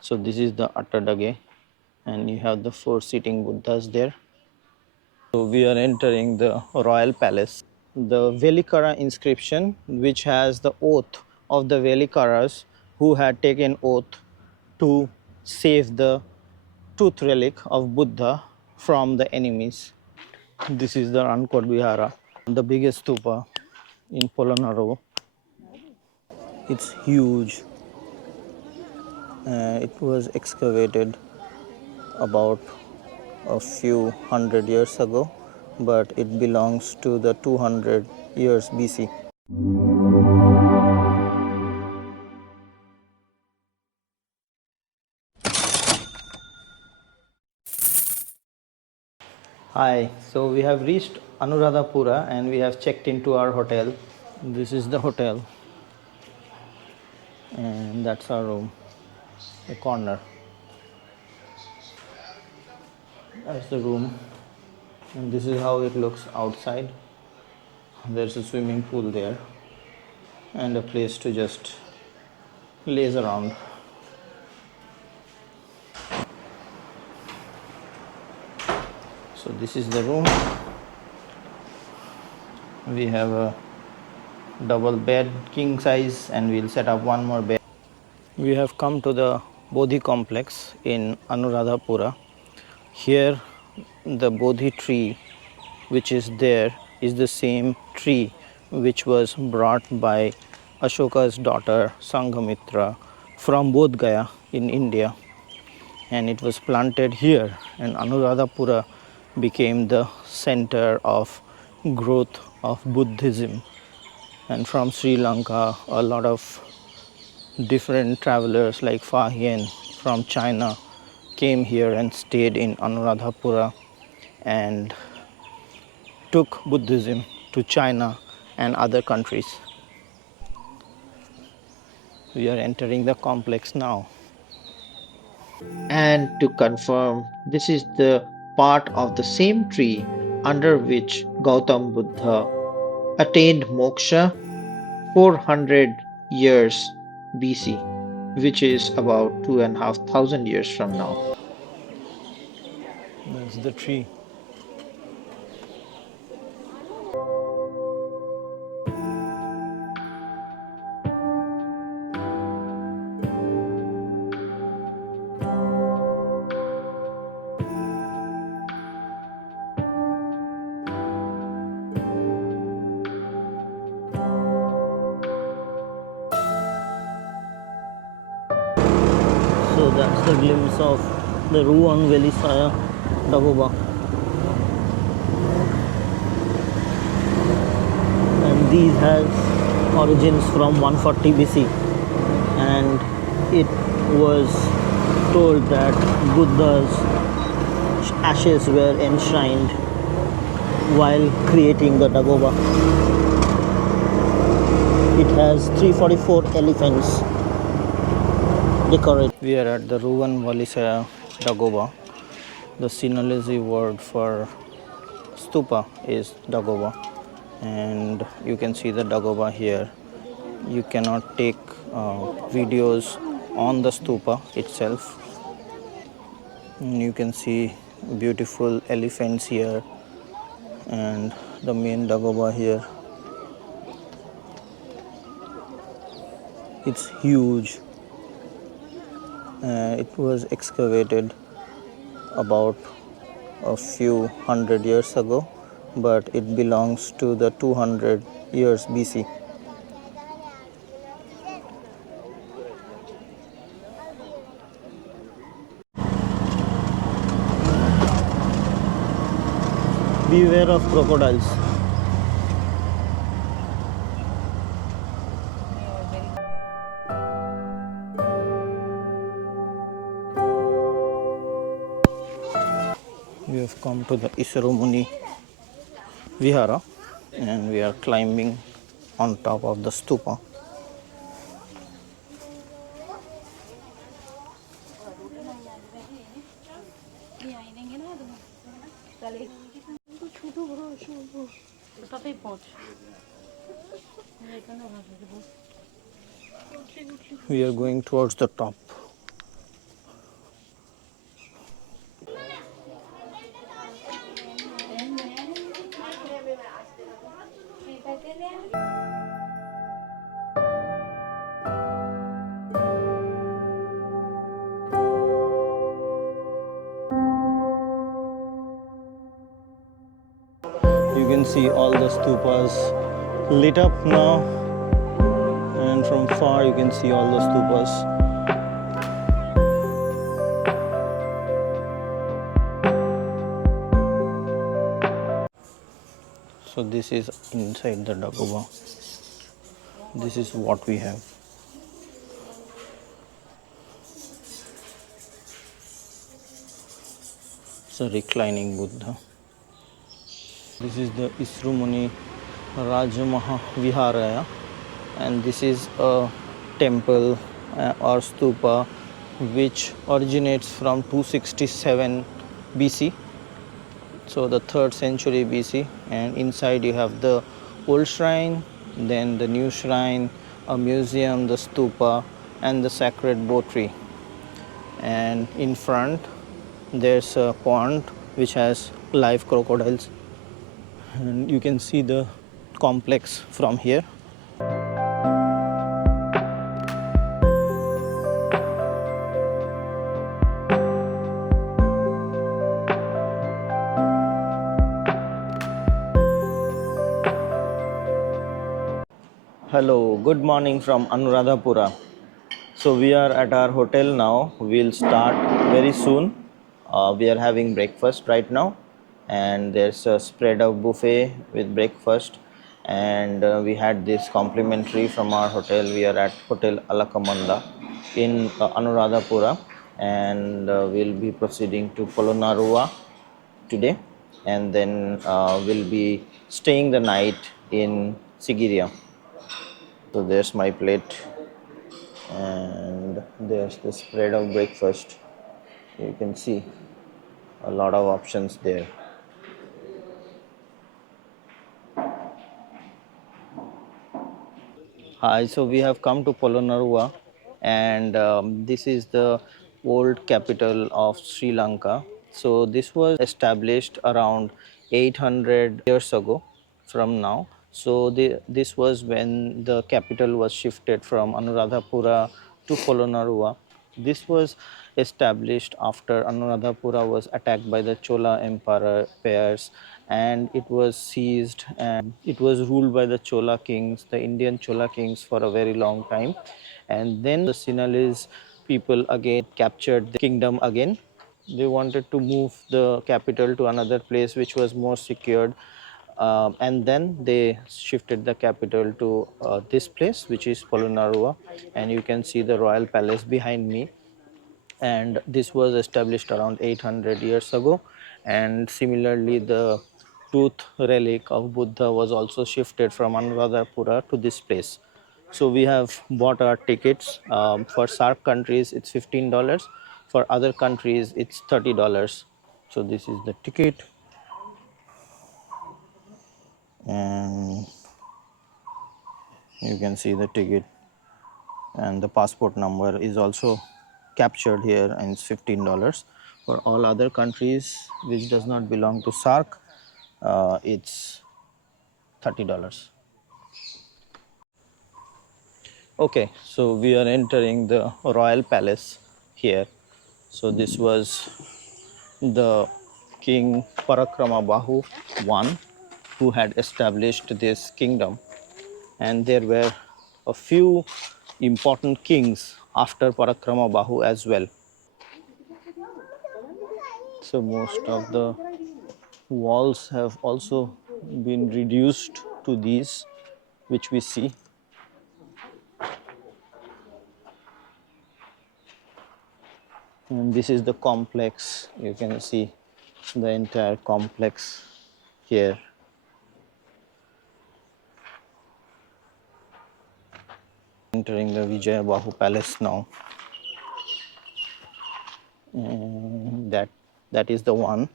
So this is the Attadage, and you have the 4 sitting Buddhas there. So we are entering the royal palace. The Velikara inscription, which has the oath of the Velikaras who had taken oath to save the tooth relic of Buddha from the enemies. This is the Rankot Vihara, the biggest stupa in Polonnaruwa. It's huge. It was excavated about a few hundred years ago, but it belongs to the 200 years BC. Hi, so we have reached Anuradhapura and we have checked into our hotel. This is the hotel, and that's our room, the corner. That's the room, and this is how it looks outside. There's a swimming pool there and a place to just laze around. So this is the room. We have a double bed, king size, and we'll set up one more bed. We have come to the Bodhi complex in Anuradhapura. Here the Bodhi tree which is there is the same tree which was brought by Ashoka's daughter Sanghamitra from Bodh Gaya in India, and it was planted here, and Anuradhapura became the center of growth of Buddhism. And from Sri Lanka, a lot of different travelers like Fahian from China came here and stayed in Anuradhapura and took Buddhism to China and other countries. We are entering the complex now. And to confirm, this is the part of the same tree under which Gautam Buddha attained moksha 400 years BC, which is about 2,500 years from now. That's the tree. So that's the glimpse of the Ruan Velisaya Dagoba. And these has origins from 140 BC, and it was told that Buddha's ashes were enshrined while creating the Dagoba. It has 344 elephants decorated. We are at the Ruan Velisaya Dagoba. The Sinhalese word for stupa is Dagoba, and you can see the Dagoba here. You cannot take videos on the stupa itself. And you can see beautiful elephants here and the main Dagoba here. It's huge. It was excavated about a few hundred years ago, but it belongs to the 200 years BC. Beware of crocodiles. We have come to the Isaromuni Vihara, and we are climbing on top of the stupa. We are going towards the top. can see all the stupas lit up now, and from far you can see all the stupas. So this is inside the dagoba. This is what we have. It's a reclining Buddha. This is the Isrumuni Rajamaha Viharaya, and this is a temple or stupa which originates from 267 BC, so the 3rd century BC, and inside you have the old shrine, then the new shrine, a museum, the stupa, and the sacred bow tree. And in front there's a pond which has live crocodiles, and you can see the complex from here. Hello, good morning from Anuradhapura. So we are at our hotel now. We'll start very soon. We are having breakfast right now, and there's a spread of buffet with breakfast, and we had this complimentary from our hotel. We are at Hotel Alakamanda in Anuradhapura, and we'll be proceeding to Polonnaruwa today, and then we'll be staying the night in Sigiriya. So there's my plate, and there's the spread of breakfast. You can see a lot of options there. Hi, so we have come to Polonnaruwa, and this is the old capital of Sri Lanka. So this was established around 800 years ago from now. So this was when the capital was shifted from Anuradhapura to Polonnaruwa. This was established after Anuradhapura was attacked by the Chola empires, and it was seized, and it was ruled by the Chola kings, the Indian Chola kings, for a very long time. And then the Sinhalese people again captured the kingdom again. They wanted to move the capital to another place which was more secured, and then they shifted the capital to this place, which is Polonnaruwa, and you can see the royal palace behind me. And this was established around 800 years ago, and similarly the tooth relic of Buddha was also shifted from Anuradhapura to this place. So we have bought our tickets. For SAARC countries it's $15, for other countries it's $30. So this is the ticket, and you can see the ticket, and the passport number is also captured here, and it's $15. For all other countries which does not belong to SAARC, it's $30. Okay, so we are entering the royal palace here. So this was the King Parakramabahu I who had established this kingdom, and there were a few important kings after Parakramabahu as well. So most of the walls have also been reduced to these which we see. And this is the complex. You can see the entire complex here. Entering the Vijayabahu Palace now. And that is the one.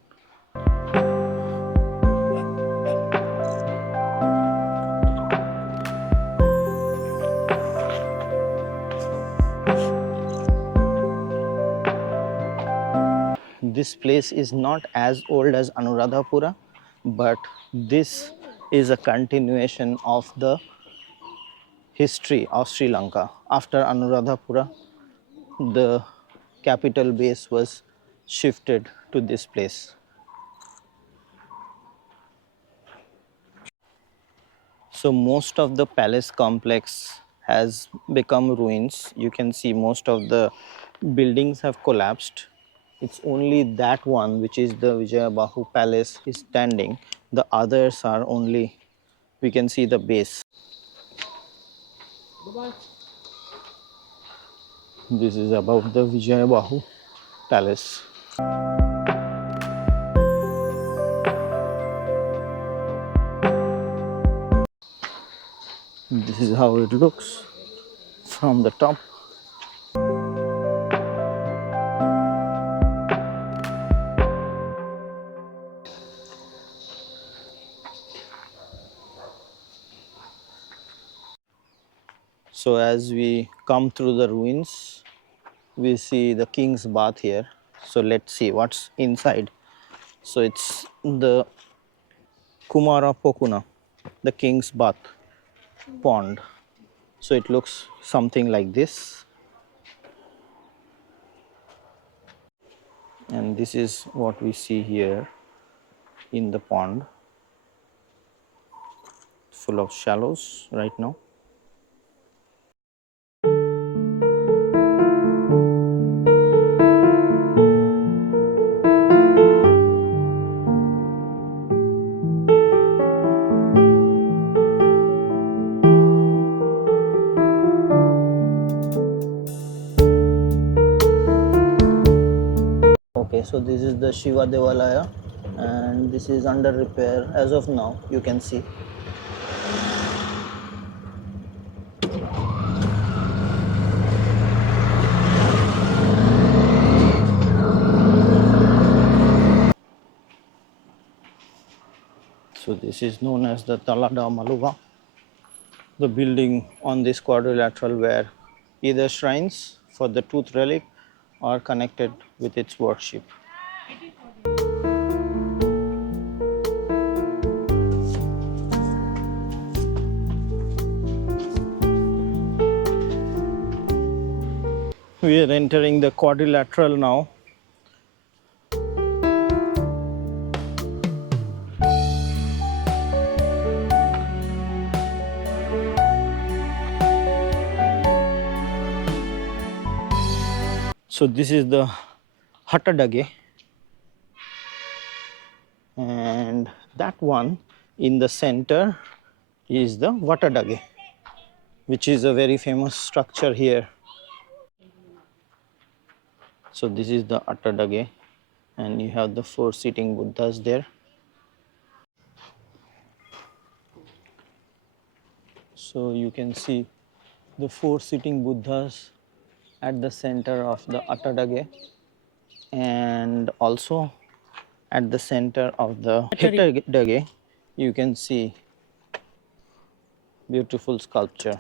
This place is not as old as Anuradhapura, but this is a continuation of the history of Sri Lanka. After Anuradhapura, the capital base was shifted to this place. So most of the palace complex has become ruins. You can see most of the buildings have collapsed. It's only that one, which is the Vijayabahu Palace, is standing. The others are only, we can see the base. This is above the Vijayabahu Palace. This is how it looks from the top. So as we come through the ruins, we see the king's bath here. So let's see what's inside. So it's the Kumara Pokuna, the king's bath pond. So it looks something like this. And this is what we see here in the pond, full of shallows right now. Okay, so this is the Shiva Devalaya and this is under repair as of now, you can see. So this is known as the Talada Maluva, the building on this quadrilateral where either shrines for the tooth relic are connected with its worship. We are entering the quadrilateral now. So this is the Hattadage, and that one in the center is the Vattadage, which is a very famous structure here. So this is the Hattadage, and you have the 4 sitting Buddhas there. So you can see the 4 sitting Buddhas at the center of the Hattadage, and also at the center of the Hattadage you can see beautiful sculpture.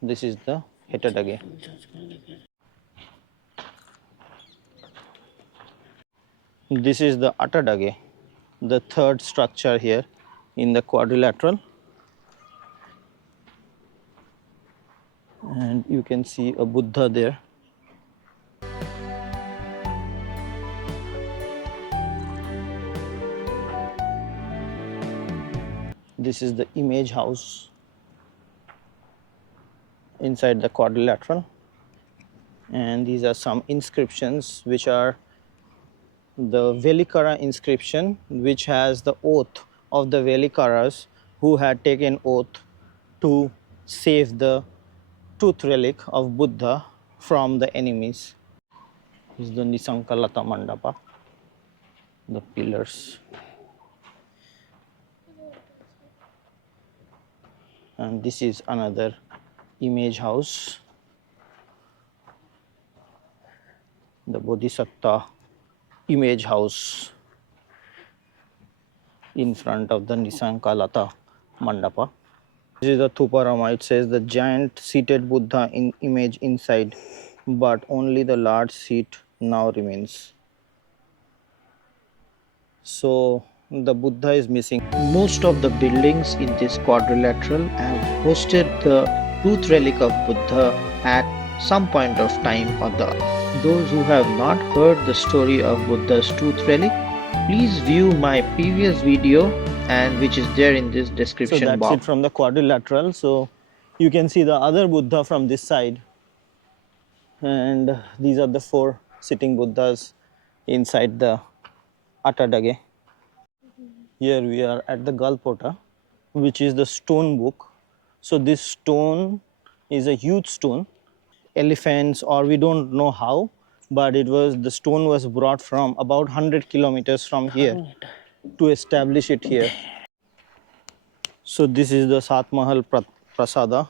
This is the Hattadage. This is the Hattadage, the 3rd structure here in the quadrilateral, and you can see a Buddha there. This is the image house inside the quadrilateral, and these are some inscriptions which are the Velikara inscription, which has the oath of the Velikaras who had taken oath to save the tooth relic of Buddha from the enemies. This is the Nisankalata Mandapa, the pillars. And this is another image house, the Bodhisattva image house in front of the Nisankalata Mandapa. This is the Thuparama. It says the giant seated Buddha in image inside, but only the large seat now remains. So the Buddha is missing. Most of the buildings in this quadrilateral have hosted the tooth relic of Buddha at some point of time or the other. Those who have not heard the story of Buddha's tooth relic, please view my previous video and which is there in this So description that's box. it from the quadrilateral. So you can see the other Buddha from this side, and these are the 4 sitting Buddhas inside the Atadage. Here we are at the Galpota, which is the stone book. So this stone is a huge stone. Elephants, or we don't know how, but the stone was brought from about 100 kilometers from here to establish it here. So this is the Sat Mahal Prasada.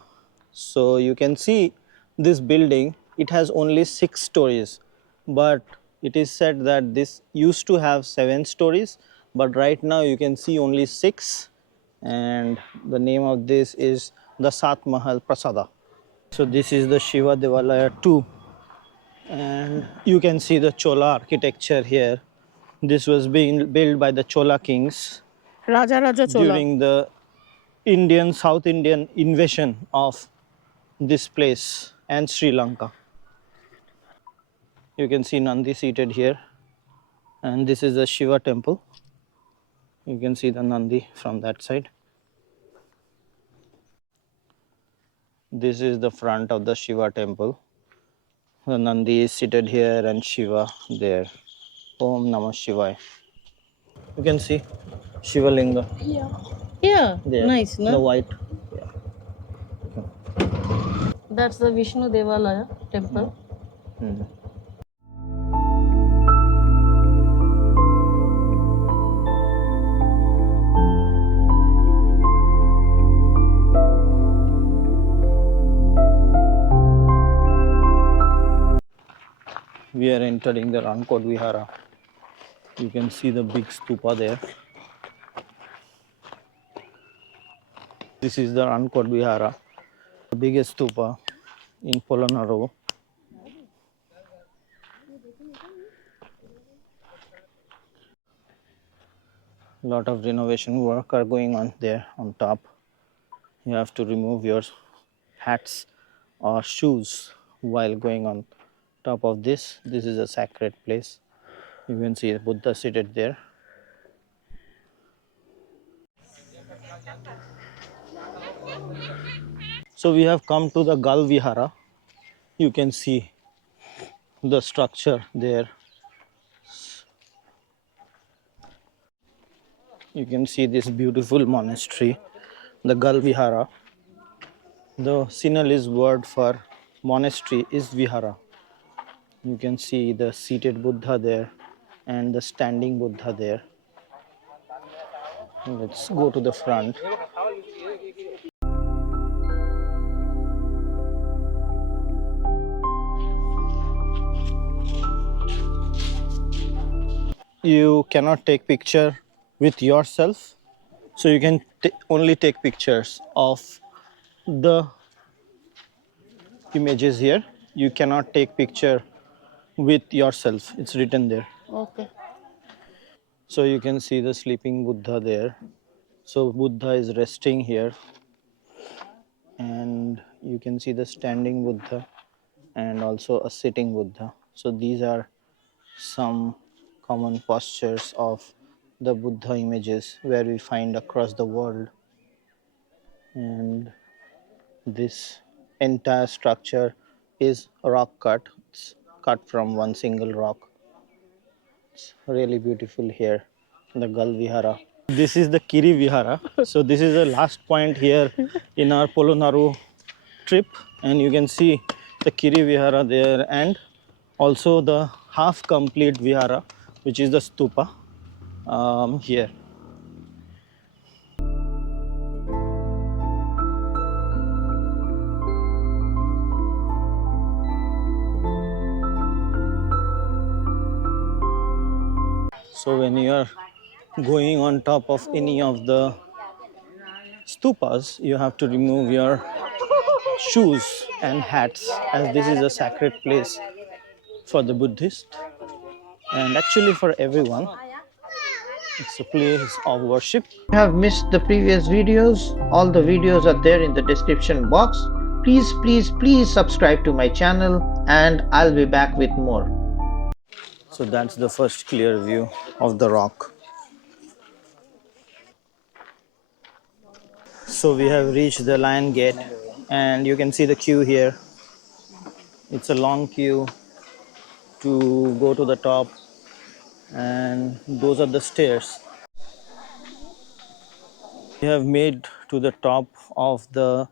So you can see this building, it has only 6 stories, but it is said that this used to have 7 stories, but right now you can see only 6, and the name of this is the Sat Mahal Prasada. So this is the Shiva Devalaya 2, and you can see the Chola architecture here. This was being built by the Chola kings Raja Chola. during the South Indian invasion of this place and Sri Lanka. You can see Nandi seated here, and this is the Shiva temple. You can see the Nandi from that side. This is the front of the Shiva temple. The Nandi is seated here and Shiva there. Om Namah Shivaya. You can see Shiva Linga. Yeah, There, nice, the no? white. That's the Vishnu Devalaya temple. We are entering the Rankot Vihara. You can see the big stupa there. This is the Rankot Vihara, the biggest stupa in Polonnaruwa. Lot of renovation work are going on there on top. You have to remove your hats or shoes while going on top of this. This is a sacred place. You can see Buddha seated there. So we have come to the Gal Vihara. You can see the structure there. You can see this beautiful monastery, the Gal Vihara. The Sinhalese word for monastery is Vihara. You can see the seated Buddha there and the standing Buddha there. Let's go to the front. You cannot take picture with yourself, so you can only take pictures of the images here. You cannot take picture with yourself. It's written there. Okay. So you can see the sleeping Buddha there. So Buddha is resting here, and you can see the standing Buddha and also a sitting Buddha. So these are some common postures of the Buddha images where we find across the world. And this entire structure is rock cut. It's cut from one single rock. It's really beautiful here, the Gal Vihara. This is the Kiri Vihara. So this is the last point here in our Polonnaruwa trip, and you can see the Kiri Vihara there, and also the half complete Vihara, which is the stupa here. So when you are going on top of any of the stupas, you have to remove your shoes and hats, as this is a sacred place for the Buddhist and actually for everyone. It's a place of worship. If you have missed the previous videos, all the videos are there in the description box. Please subscribe to my channel, and I'll be back with more. So that's the first clear view of the rock. So we have reached the lion gate, and you can see the queue here. It's a long queue to go to the top, and those are the stairs. We have made to the top of the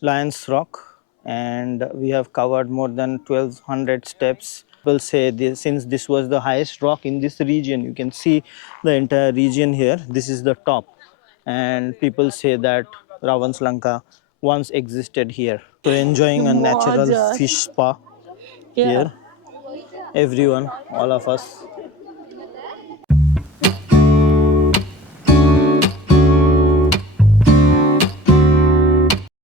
Lion's Rock, and we have covered more than 1200 steps. People say this, since this was the highest rock in this region, you can see the entire region here. This is the top, and people say that Ravan's Lanka once existed here. So enjoying a natural Maujas. fish spa Yeah. here. Everyone, all of us.